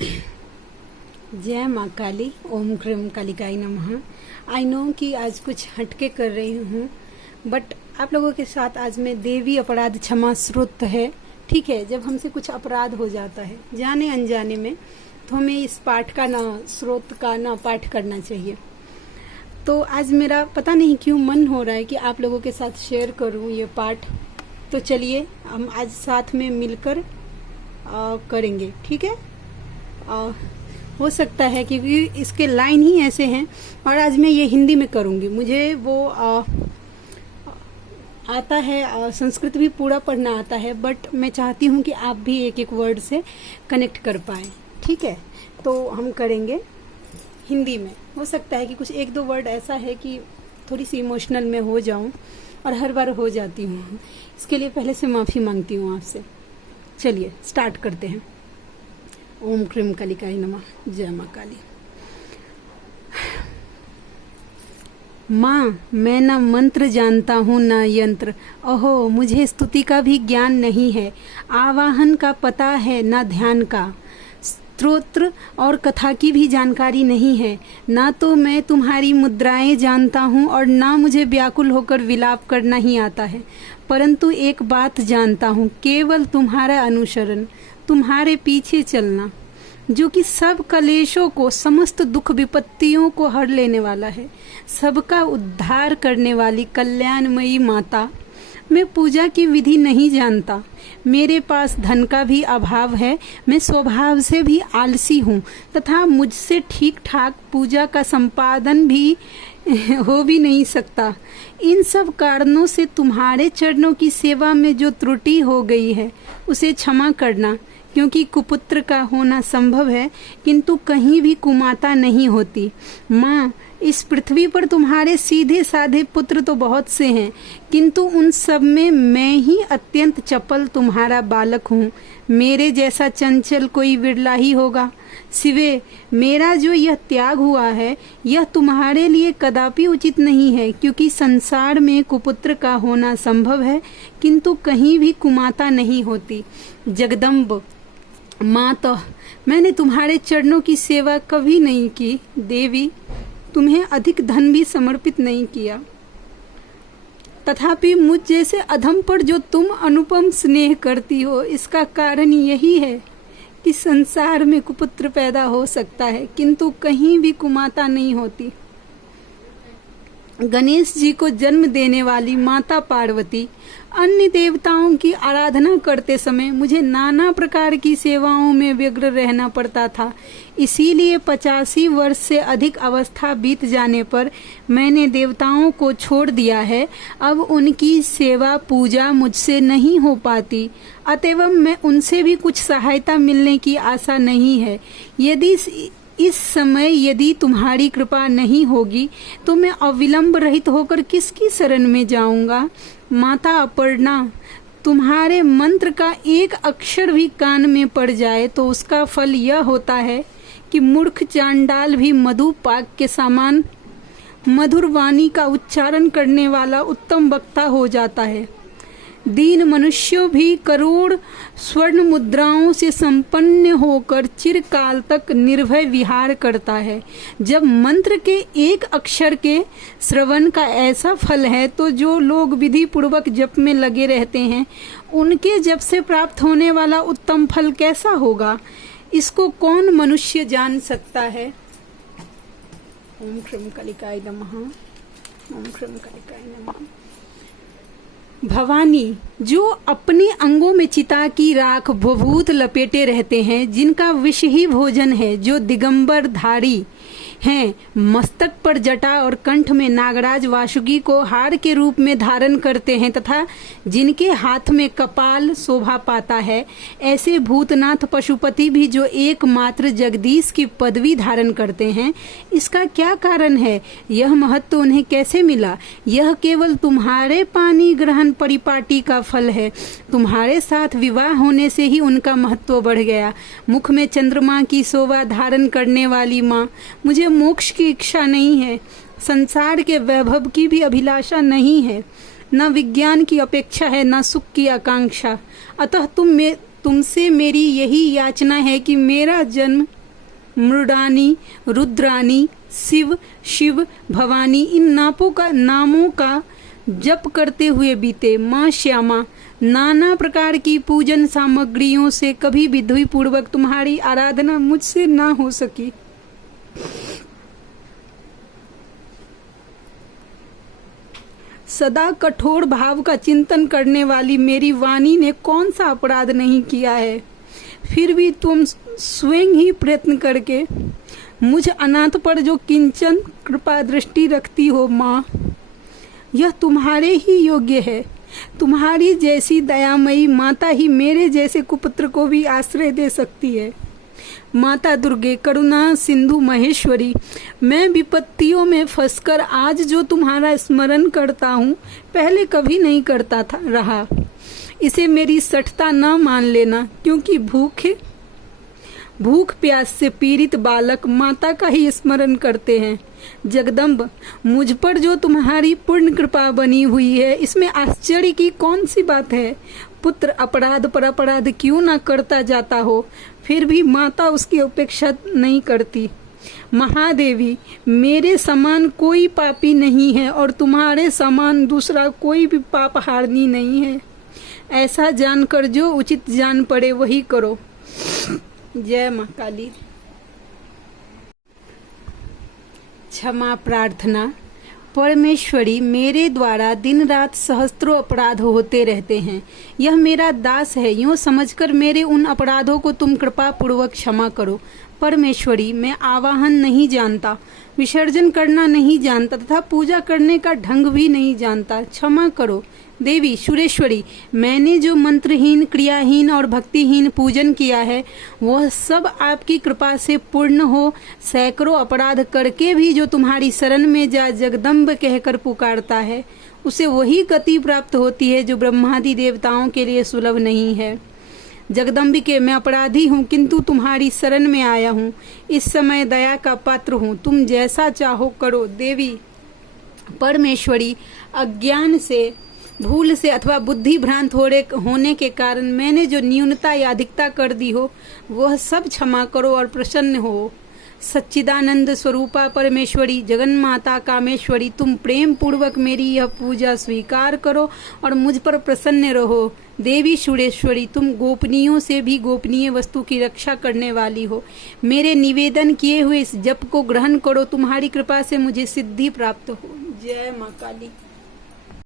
जय माँ काली। ओम क्रीम कालिकाई नमः। आई नो कि आज कुछ हटके कर रही हूँ, बट आप लोगों के साथ आज मैं देवी अपराध क्षमा स्रोत है। ठीक है, जब हमसे कुछ अपराध हो जाता है जाने अनजाने में, तो हमें इस पाठ का ना स्रोत का ना पाठ करना चाहिए। तो आज मेरा पता नहीं क्यों मन हो रहा है कि आप लोगों के साथ शेयर करूँ ये पाठ। तो चलिए हम आज साथ में मिलकर करेंगे। ठीक है, हो सकता है क्योंकि इसके लाइन ही ऐसे हैं, और आज मैं ये हिंदी में करूँगी। मुझे वो आता है, संस्कृत भी पूरा पढ़ना आता है, बट मैं चाहती हूँ कि आप भी एक एक वर्ड से कनेक्ट कर पाएँ। ठीक है, तो हम करेंगे हिंदी में। हो सकता है कि कुछ एक दो वर्ड ऐसा है कि थोड़ी सी इमोशनल में हो जाऊं, और हर बार हो जाती हूँ। इसके लिए पहले से माफ़ी मांगती हूँ आपसे। चलिए स्टार्ट करते हैं। ओम क्रीम कालिकाई नमः। जय माँ काली। माँ, मैं न मंत्र जानता हूँ न यंत्र। ओहो, मुझे स्तुति का भी ज्ञान नहीं है। आवाहन का पता है न ध्यान का। स्तोत्र और कथा की भी जानकारी नहीं है। ना तो मैं तुम्हारी मुद्राएं जानता हूँ और ना मुझे व्याकुल होकर विलाप करना ही आता है। परंतु एक बात जानता हूँ, केवल तुम्हारा अनुसरण, तुम्हारे पीछे चलना, जो कि सब कलेशों को, समस्त दुख विपत्तियों को हर लेने वाला है, सबका उद्धार करने वाली कल्याणमयी माता। मैं पूजा की विधि नहीं जानता। मेरे पास धन का भी अभाव है। मैं स्वभाव से भी आलसी हूँ तथा मुझसे ठीक ठाक पूजा का संपादन भी हो भी नहीं सकता। इन सब कारणों से तुम्हारे चरणों की सेवा में जो त्रुटि हो गई है उसे क्षमा करना, क्योंकि कुपुत्र का होना संभव है किंतु कहीं भी कुमाता नहीं होती। माँ, इस पृथ्वी पर तुम्हारे सीधे साधे पुत्र तो बहुत से हैं, किंतु उन सब में मैं ही अत्यंत चपल तुम्हारा बालक हूँ। मेरे जैसा चंचल कोई विरला ही होगा। सिवे, मेरा जो यह त्याग हुआ है यह तुम्हारे लिए कदापि उचित नहीं है, क्योंकि संसार में कुपुत्र का होना संभव है किंतु कहीं भी कुमाता नहीं होती। जगदम्ब माता, मैंने तुम्हारे चरणों की सेवा कभी नहीं की। देवी, तुम्हें अधिक धन भी समर्पित नहीं किया, तथापि मुझ जैसे अधम पर जो तुम अनुपम स्नेह करती हो, इसका कारण यही है कि संसार में कुपुत्र पैदा हो सकता है किंतु कहीं भी कुमाता नहीं होती। गणेश जी को जन्म देने वाली माता पार्वती, अन्य देवताओं की आराधना करते समय मुझे नाना प्रकार की सेवाओं में व्यग्र रहना पड़ता था। इसीलिए 85 वर्ष से अधिक अवस्था बीत जाने पर मैंने देवताओं को छोड़ दिया है। अब उनकी सेवा पूजा मुझसे नहीं हो पाती, अतएव मैं उनसे भी कुछ सहायता मिलने की आशा नहीं है। यदि इस समय यदि तुम्हारी कृपा नहीं होगी तो मैं अविलंब रहित होकर किसकी शरण में जाऊंगा। माता अपर्णा, तुम्हारे मंत्र का एक अक्षर भी कान में पड़ जाए तो उसका फल यह होता है कि मूर्ख चांडाल भी मधु पाक के समान मधुर वाणी का उच्चारण करने वाला उत्तम वक्ता हो जाता है। दीन मनुष्यों भी करोड़ स्वर्ण मुद्राओं से संपन्न होकर चिरकाल तक निर्भय विहार करता है। जब मंत्र के एक अक्षर के श्रवण का ऐसा फल है तो जो लोग विधि पूर्वक जप में लगे रहते हैं उनके जप से प्राप्त होने वाला उत्तम फल कैसा होगा, इसको कौन मनुष्य जान सकता है। ओम क्रीम कालिकाय नमः। ओम क्रीम कालिकाय नमः। भवानी, जो अपने अंगों में चिता की राख भभूत लपेटे रहते हैं, जिनका विष ही भोजन है, जो दिगंबर धारी हैं, मस्तक पर जटा और कंठ में नागराज वासुकी को हार के रूप में धारण करते हैं तथा जिनके हाथ में कपाल शोभा पाता है, ऐसे भूतनाथ पशुपति भी जो एकमात्र जगदीश की पदवी धारण करते हैं, इसका क्या कारण है? यह महत्व उन्हें कैसे मिला? यह केवल तुम्हारे पानी ग्रहण परिपाटी का फल है। तुम्हारे साथ विवाह होने से ही उनका महत्व बढ़ गया। मुख में चंद्रमा की शोभा धारण करने वाली माँ, मुझे मोक्ष की इच्छा नहीं है, संसार के वैभव की भी अभिलाषा नहीं है, न विज्ञान की अपेक्षा है, न सुख की आकांक्षा। अतः तुमसे मेरी यही याचना है कि मेरा जन्म मृडानी, रुद्रानी, शिव, शिव, भवानी इन नामों का जप करते हुए बीते। माँ श्यामा, नाना प्रकार की पूजन सामग्रियों से कभी विधि पूर्वक तुम्हारी आराधना मुझसे ना हो सकी। सदा कठोर भाव का चिंतन करने वाली मेरी वाणी ने कौन सा अपराध नहीं किया है, फिर भी तुम स्वयं ही प्रयत्न करके मुझ अनाथ पर जो किंचन कृपा दृष्टि रखती हो माँ, यह तुम्हारे ही योग्य है। तुम्हारी जैसी दयामयी माता ही मेरे जैसे कुपुत्र को भी आश्रय दे सकती है। माता दुर्गे, करुणा सिंधु महेश्वरी, मैं विपत्तियों में फंसकर आज जो तुम्हारा स्मरण करता हूँ, पहले कभी नहीं करता था रहा। इसे मेरी सठता न मान लेना, क्योंकि भूख प्यास से पीड़ित बालक माता का ही स्मरण करते हैं। जगदम्ब, मुझ पर जो तुम्हारी पूर्ण कृपा बनी हुई है, इसमें आश्चर्य की कौन सी बात है। पुत्र अपराध पर अपराध क्यों ना करता जाता हो, फिर भी माता उसकी उपेक्षा नहीं करती। महादेवी, मेरे समान कोई पापी नहीं है और तुम्हारे समान दूसरा कोई भी पापहारनी नहीं है। ऐसा जानकर जो उचित जान पड़े वही करो। जय माँ काली। क्षमा प्रार्थना। परमेश्वरी, मेरे द्वारा दिन रात सहस्त्रों अपराध होते रहते हैं। यह मेरा दास है, यूँ समझकर मेरे उन अपराधों को तुम कृपा पूर्वक क्षमा करो। परमेश्वरी, मैं आवाहन नहीं जानता, विसर्जन करना नहीं जानता तथा पूजा करने का ढंग भी नहीं जानता, क्षमा करो। देवी सुरेश्वरी, मैंने जो मंत्रहीन, क्रियाहीन और भक्तिहीन पूजन किया है, वह सब आपकी कृपा से पूर्ण हो। सैकड़ों अपराध करके भी जो तुम्हारी शरण में जा जगदम्ब कहकर पुकारता है, उसे वही गति प्राप्त होती है जो ब्रह्मादि देवताओं के लिए सुलभ नहीं है। जगदम्बिके, मैं अपराधी हूँ, किंतु तुम्हारी शरण में आया हूँ। इस समय दया का पात्र हूँ, तुम जैसा चाहो करो। देवी परमेश्वरी, अज्ञान से, भूल से अथवा बुद्धि भ्रांत होने के कारण मैंने जो न्यूनता या अधिकता कर दी हो, वह सब क्षमा करो और प्रसन्न हो। सच्चिदानंद स्वरूपा परमेश्वरी, जगन्माता कामेश्वरी, तुम प्रेम पूर्वक मेरी यह पूजा स्वीकार करो और मुझ पर प्रसन्न रहो। देवी सुरेश्वरी, तुम गोपनीयों से भी गोपनीय वस्तु की रक्षा करने वाली हो। मेरे निवेदन किए हुए इस जप को ग्रहण करो, तुम्हारी कृपा से मुझे सिद्धि प्राप्त हो। जय माँ काली।